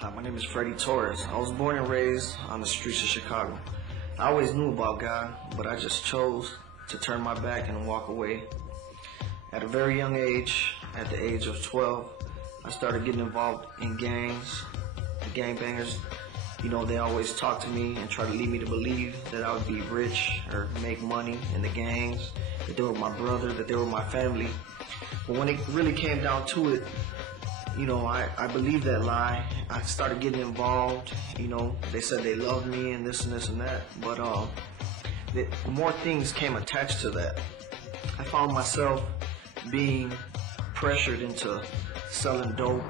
Hi, my name is Freddy Torres. I was born and raised on the streets of Chicago. I always knew about God, but I just chose to turn my back and walk away. At a very young age, at the age of 12, I started getting involved in gangs. The gangbangers, they always talk to me and try to lead me to believe that I would be rich or make money in the gangs, that they were my brother, that they were my family. But when it really came down to it, I believed that lie. I started getting involved. They said they loved me and this and this and that. But more things came attached to that. I found myself being pressured into selling dope.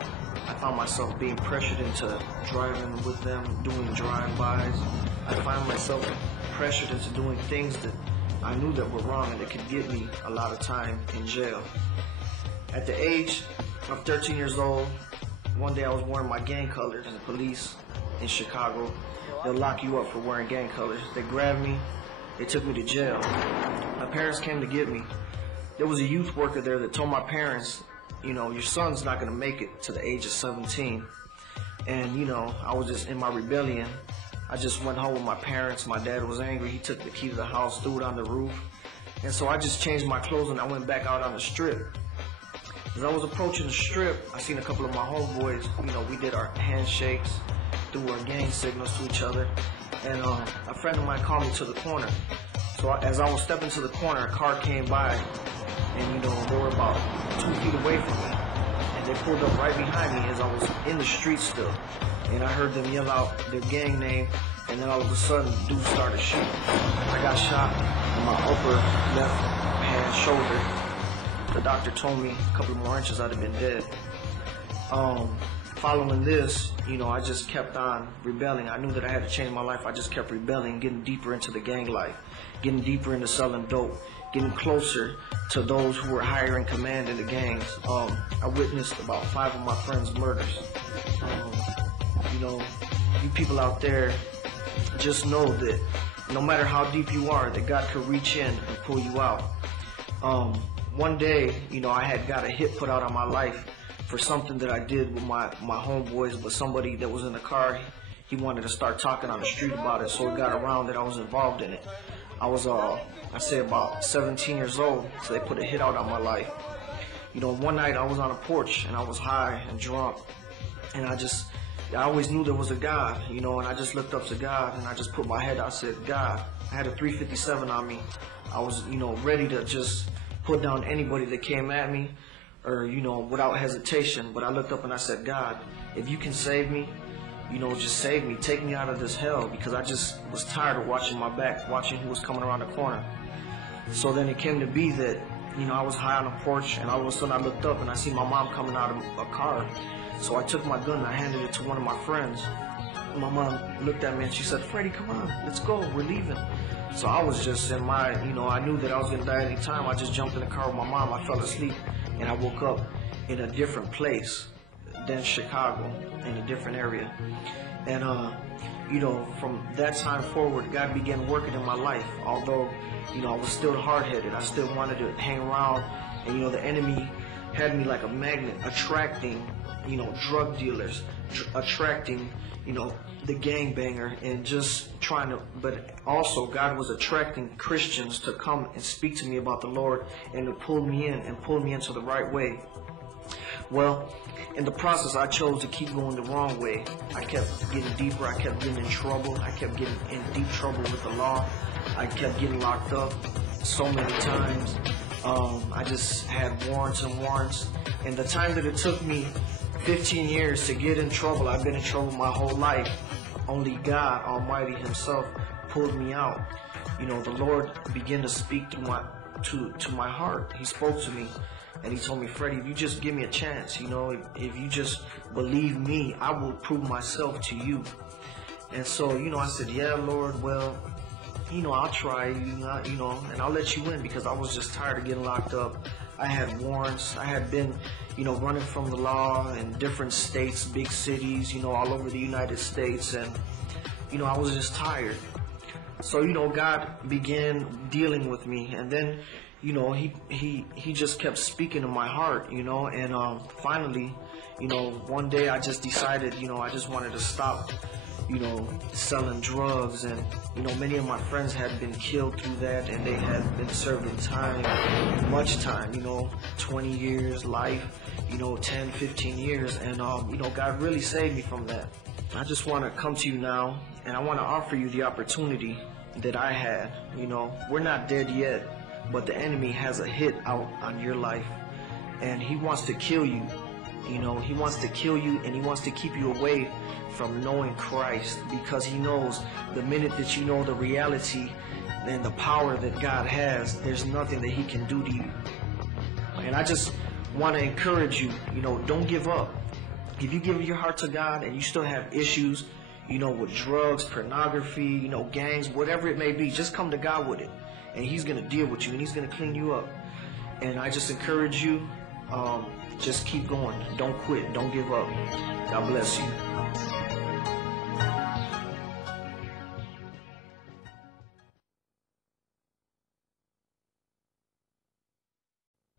I found myself being pressured into driving with them, doing drive-bys. I found myself pressured into doing things that I knew that were wrong and that could get me a lot of time in jail. At the age of 13 years old, one day I was wearing my gang colors, and the police in Chicago, they'll lock you up for wearing gang colors. They grabbed me, they took me to jail. My parents came to get me. There was a youth worker there that told my parents, your son's not gonna make it to the age of 17. And I was just in my rebellion. I just went home with my parents. My dad was angry. He took the key to the house, threw it on the roof. And so I just changed my clothes and I went back out on the strip. As I was approaching the strip, I seen a couple of my homeboys. We did our handshakes, threw our gang signals to each other. And a friend of mine called me to the corner. So as I was stepping to the corner, a car came by, and they were about 2 feet away from me. And they pulled up right behind me as I was in the street still. And I heard them yell out their gang name, and then all of a sudden, dude started shooting. I got shot in my upper left hand shoulder. The doctor told me a couple more inches I'd have been dead. Following this, I just kept on rebelling. I knew that I had to change my life. I just kept rebelling, getting deeper into the gang life, getting deeper into selling dope, getting closer to those who were higher in command in the gangs. I witnessed about 5 of my friends' murders. You people out there, just know that no matter how deep you are, that God could reach in and pull you out. One day, I had got a hit put out on my life for something that I did with my homeboys, but somebody that was in the car, he wanted to start talking on the street about it, so it got around that I was involved in it. I was, I say about 17 years old, so they put a hit out on my life. One night I was on a porch, and I was high and drunk, and I always knew there was a God, and I just looked up to God, and I just put my head out, I said, God. I had a .357 on me. I was, ready to just put down anybody that came at me, or, without hesitation. But I looked up and I said, God, if you can save me, just save me. Take me out of this hell, because I just was tired of watching my back, watching who was coming around the corner. So then it came to be that, I was high on a porch, and all of a sudden I looked up and I see my mom coming out of a car. So I took my gun and I handed it to one of my friends. And my mom looked at me and she said, Freddie, come on, let's go, we're leaving. So I was just in my, I knew that I was going to die any time. I just jumped in the car with my mom. I fell asleep, and I woke up in a different place than Chicago, in a different area. And, from that time forward, God began working in my life. Although, I was still hard-headed. I still wanted to hang around. And, the enemy had me like a magnet, attracting, drug dealers, attracting, the gangbanger, and just trying to, but also God was attracting Christians to come and speak to me about the Lord and to pull me in and pull me into the right way. Well, in the process, I chose to keep going the wrong way. I kept getting deeper. I kept getting in trouble. I kept getting in deep trouble with the law. I kept getting locked up so many times. I just had warrants and warrants. And the time that it took me 15 years to get in trouble, I've been in trouble my whole life. Only God Almighty Himself pulled me out. The Lord began to speak to my heart. He spoke to me, and He told me, Freddie, if you just give me a chance, if you just believe me, I will prove myself to you. And so, I said, yeah, Lord, well, I'll try, and I'll let you in, because I was just tired of getting locked up. I had warrants. I had been, running from the law in different states, big cities, all over the United States. And, I was just tired. So, God began dealing with me. And then, you know, he just kept speaking to my heart, you know, and finally, you know, one day I just decided, you know, I just wanted to stop, you know, selling drugs. And, you know, many of my friends had been killed through that, and they had been serving time, much time, you know, 20 years, life, you know, 10, 15 years. And, you know, God really saved me from that. I just want to come to you now, and I want to offer you the opportunity that I had. You know, we're not dead yet, but the enemy has a hit out on your life, and he wants to kill you. You know, he wants to kill you, and he wants to keep you away from knowing Christ, because he knows the minute that you know the reality and the power that God has, there's nothing that he can do to you. And I just want to encourage you, you know, don't give up. If you give your heart to God and you still have issues, you know, with drugs, pornography, you know, gangs, whatever it may be, just come to God with it, and he's going to deal with you, and he's going to clean you up. And I just encourage you, just keep going. Don't quit. Don't give up. God bless you.